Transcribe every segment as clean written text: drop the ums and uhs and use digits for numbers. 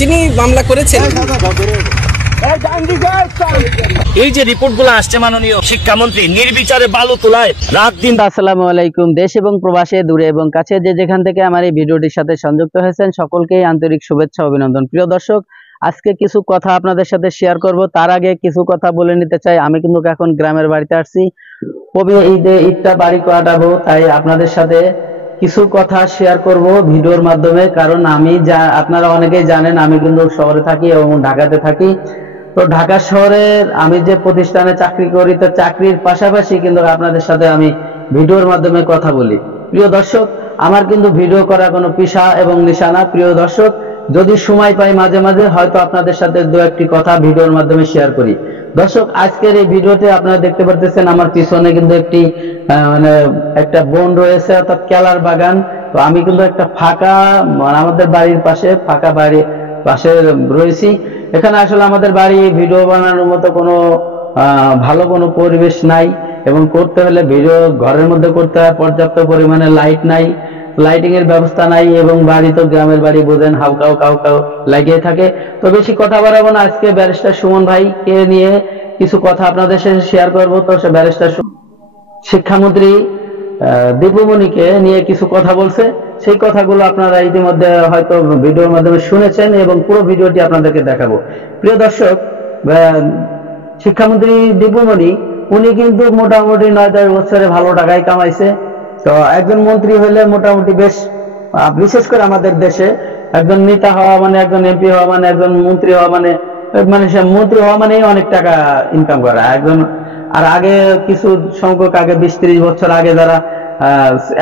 যিনি মামলা করেছেন। এই যে রিপোর্টগুলো আসছে মাননীয় শিক্ষামন্ত্রী নির্বিচারে বালু তোলায় রাত দিন। আসসালামু আলাইকুম। দেশ এবং প্রবাসে, দূরে এবং কাছে যে যেখান থেকে আমার এই ভিডিওটির সাথে সংযুক্ত হয়েছেন সকলকেই আন্তরিক শুভেচ্ছা অভিনন্দন। প্রিয় দর্শক, আজকে কিছু কথা আপনাদের সাথে শেয়ার করব। তার আগে কিছু কথা বলে নিতে চাই, আমি কিন্তু এখন গ্রামের বাড়িতে আসছি। ঈদটা বাড়ি কাটাবো, তাই আপনাদের সাথে কিছু কথা শেয়ার করব ভিডিওর মাধ্যমে। কারণ আপনারা অনেকেই জানেন আমি কিন্তু শহরে থাকি এবং ঢাকাতে থাকি। তো ঢাকা শহরের আমি যে প্রতিষ্ঠানে চাকরি করি, তো চাকরির পাশাপাশি কিন্তু আপনাদের সাথে আমি ভিডিওর মাধ্যমে কথা বলি। প্রিয় দর্শক, আমার কিন্তু ভিডিও করা কোনো পেশা এবং নিশানা। প্রিয় দর্শক, যদি সময় পাই মাঝে মাঝে হয়তো আপনাদের সাথে দু একটি কথা ভিডিওর মাধ্যমে শেয়ার করি। দর্শক, আজকের এই ভিডিওতে আপনারা দেখতে পারতেছেন আমার পিছনে কিন্তু একটা বন রয়েছে, অর্থাৎ কেলার বাগান। তো আমি কিন্তু একটা ফাঁকা আমাদের বাড়ির পাশে ফাঁকা বাড়ির পাশে রয়েছি। এখানে আসলে আমাদের বাড়ি ভিডিও বানানোর মতো কোনো ভালো কোনো পরিবেশ নাই, এবং করতে হলে ভিডিও ঘরের মধ্যে করতে হয়। পর্যাপ্ত পরিমাণে লাইট নাই, লাইটিং এর ব্যবস্থা নাই, এবং বাড়ি তো গ্রামের বাড়ি বোঝেন, হাউকাউ কাউ লাগিয়ে থাকে। তো বেশি কথা বাড়াবো না, আজকে ব্যারিস্টার সুমন ভাইকে নিয়ে কিছু কথা আপনাদের সাথে শেয়ার করবো। তো সে ব্যারিস্টার শিক্ষামন্ত্রী দীপুমণিকে নিয়ে কিছু কথা বলছে, সেই কথাগুলো আপনারা ইতিমধ্যে হয়তো ভিডিওর মাধ্যমে শুনেছেন, এবং পুরো ভিডিওটি আপনাদেরকে দেখাবো। প্রিয় দর্শক, শিক্ষামন্ত্রী দীপুমণি উনি কিন্তু মোটামুটি 9-10 বছরে ভালো টাকাই কামাইছে। তো একজন মন্ত্রী হলে মোটামুটি বেশ, বিশেষ করে আমাদের দেশে একজন নেতা হওয়া মানে, একজন এমপি হওয়া মানে, একজন মন্ত্রী হওয়া মানে সে মন্ত্রী হওয়া মানে অনেক টাকা ইনকাম করা একজন। আর আগে কিছু সংখ্যক আগে 20-30 বছর আগে যারা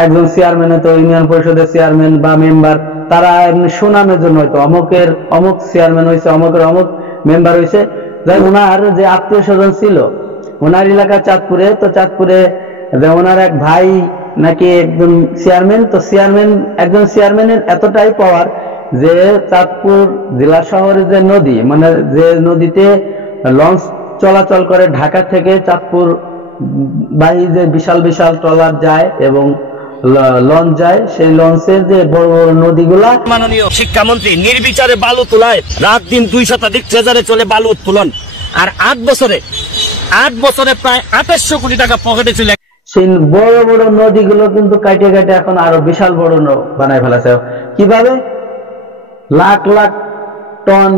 একজন চেয়ারম্যান হতো, ইউনিয়ন পরিষদের চেয়ারম্যান বা মেম্বার, তারা এমনি সুনামের জন্য হয়তো অমুকের অমুক চেয়ারম্যান হয়েছে, অমুকের অমুক মেম্বার হয়েছে। যাই ওনার যে আত্মীয় স্বজন ছিল ওনার এলাকা চাঁদপুরে, তো চাঁদপুরে ওনার এক ভাই নাকি একজন চেয়ারম্যান। তো একজন চেয়ারম্যানের এতটাই পাওয়ার যে চাঁদপুর জেলা শহরে যে নদী, মানে যে নদীতে লঞ্চ চলাচল করে ঢাকা থেকে চাঁদপুর বাড়ি, যে বিশাল বিশাল ট্রলার যায় এবং লঞ্চ যায়, সেই লঞ্চের যে বড় বড় নদীগুলা। মাননীয় শিক্ষামন্ত্রী নির্বিচারে বালু তোলায় রাত দিন 2 শতাধিক ট্রেজারে চলে বালু উত্তোলন, আর 8 বছরে প্রায় 2800 কোটি টাকা পকেটে চলে। সেই বড় বড় নদীগুলো কিন্তু কাটে কাটে এখন আরো বিশাল বড় বানায় ফেলেছে। কিভাবে? লাখ লাখ টন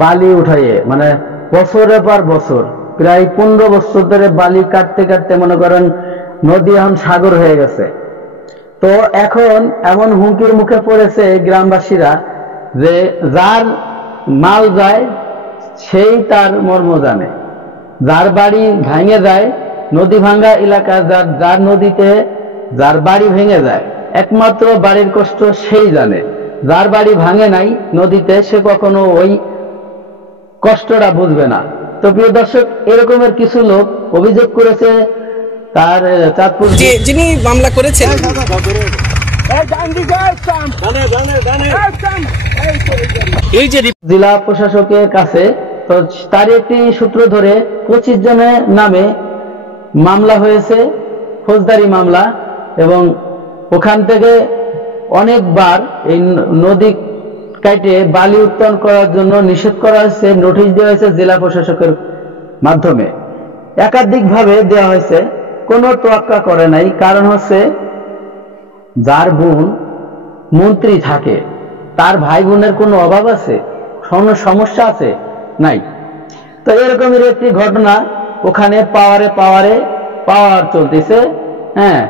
বালি উঠাইয়ে, মানে বছরের পর বছর, প্রায় 15 বছর ধরে বালি কাটতে কাটতে মনে করেন নদী এখন সাগর হয়ে গেছে। তো এখন এমন হুমকির মুখে পড়েছে গ্রামবাসীরা যে যার মাল যায় সেই তার মর্ম জানে। যার বাড়ি ভেঙে যায়, নদী ভাঙ্গা এলাকা, যার নদীতে যার বাড়ি ভেঙে যায়, একমাত্র বাড়ির কষ্ট সেই জানে। যার বাড়ি ভাঙে নাই নদীতে, সে কখনো ওই কষ্টটা বুঝবে না। তো প্রিয় দর্শক, এরকমের কিছু লোক অভিযোগ করেছে তার চাঁদপুর, যিনি মামলা করেছেন। এই যে জেলা প্রশাসকের কাছে, তো তার একটি সূত্র ধরে 25 জনের নামে মামলা হয়েছে, ফৌজদারি মামলা, এবং ওখান থেকে অনেকবার এই নদী কাটে বালি উত্তোলন করার জন্য নিষেধ করা হয়েছে, নোটিশ দেওয়া হয়েছে জেলা প্রশাসকের মাধ্যমে। একাধিকভাবে দেওয়া হয়েছে, কোনো তোয়াক্কা করে নাই। কারণ হচ্ছে যার বোন মন্ত্রী থাকে, তার ভাই বোনের কোনো অভাব আছে, কোনো সমস্যা আছে? নাই। তো এরকমের একটি ঘটনা ওখানে পাওয়ার চলতেছে। হ্যাঁ,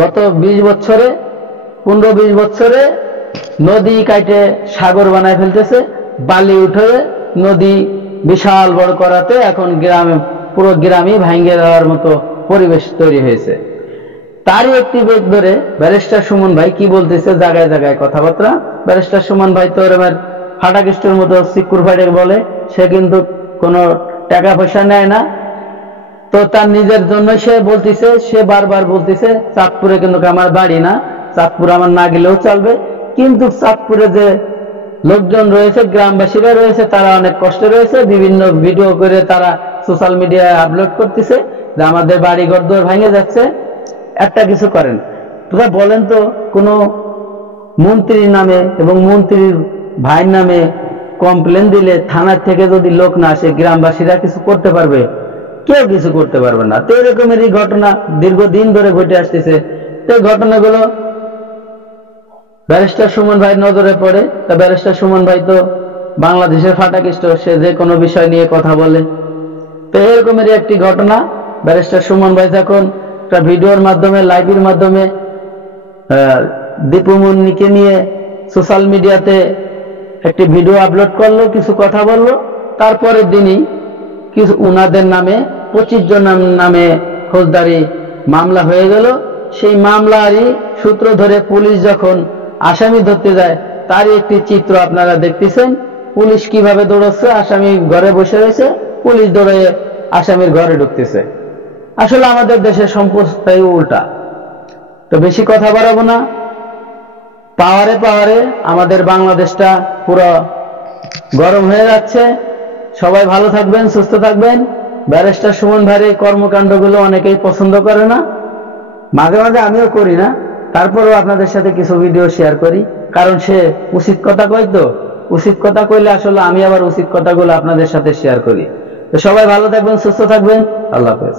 গত 15-20 বছরে নদী কাটে সাগর বানায় ফেলতেছে, বালি উঠে নদী বিশাল বড় করাতে এখন পুরো গ্রামই ভাঙ্গে দেওয়ার মতো পরিবেশ তৈরি হয়েছে। তারই একটি বেগ ধরে ব্যারিস্টার সুমন ভাই কি বলতেছে, জায়গায় জায়গায় কথাবার্তা। ব্যারিস্টার সুমন ভাই তো এরকমের ফাটাকিস্টের মতো সিকুর ফাইডে বলে, সে কিন্তু কোনো টাকা পয়সা নেয় না। তো তার নিজের জন্য সে বলতেছে, সে বারবার বলতেছে চাঁদপুরে কিন্তু আমার বাড়ি না, চাঁদপুর আমার না গেলেও চলবে। কিন্তু চাঁদপুরে যে লোকজন রয়েছে, গ্রামবাসীরা রয়েছে, তারা অনেক কষ্টে রয়েছে। বিভিন্ন ভিডিও করে তারা সোশ্যাল মিডিয়ায় আপলোড করতেছে যে আমাদের বাড়ি ঘর দোর ভেঙে যাচ্ছে, একটা কিছু করেন। তোরা বলেন তো, কোনো মন্ত্রীর নামে এবং মন্ত্রীর ভাইয়ের নামে কমপ্লেন দিলে থানার থেকে যদি লোক না আসে গ্রামবাসীরা কিছু করতে পারবে? কেউ কিছু করতে পারবে না। তো এরকমেরই ঘটনা দীর্ঘদিন ধরে ঘটে আসতেছে। তো এই ঘটনাগুলো ব্যারিস্টার সুমন ভাই নজরে পড়ে। তা ব্যারিস্টার সুমন ভাই তো বাংলাদেশের ফাটাকিষ্ট, সে যে কোনো বিষয় নিয়ে কথা বলে। তো এরকমেরই একটি ঘটনা, ব্যারিস্টার সুমন ভাই যখন একটা ভিডিওর মাধ্যমে, লাইভের মাধ্যমে দীপু মুন্নিকে নিয়ে সোশ্যাল মিডিয়াতে একটি ভিডিও আপলোড করলো, কিছু কথা বললো, তারপরের দিনই কিছু উনাদের নামে 25 জন নামে ফৌজদারি মামলা হয়ে গেল। সেই মামলারই সূত্র ধরে পুলিশ যখন আসামি ধরতে যায়, তারই একটি চিত্র আপনারা দেখতেছেন। পুলিশ কিভাবে দৌড়াচ্ছে, আসামি ঘরে বসে রয়েছে, পুলিশ দৌড়ে আসামির ঘরে ঢুকতেছে। আসলে আমাদের দেশের সম্পদটাই উল্টা। তো বেশি কথা বাড়াবো না, পাওয়ারে পাওয়ারে আমাদের বাংলাদেশটা পুরো গরম হয়ে যাচ্ছে। সবাই ভালো থাকবেন, সুস্থ থাকবেন। ব্যারিস্টার সুমন ভাইয়ের এই কর্মকাণ্ডগুলো অনেকেই পছন্দ করে না, মাঝে মাঝে আমিও করি না, তারপরেও আপনাদের সাথে কিছু ভিডিও শেয়ার করি, কারণ সে উচিত কথা কয়। তো উচিত কথা কইলে আসলে আমি আবার উচিত কথাগুলো আপনাদের সাথে শেয়ার করি। তো সবাই ভালো থাকবেন, সুস্থ থাকবেন। আল্লাহ হাফেজ।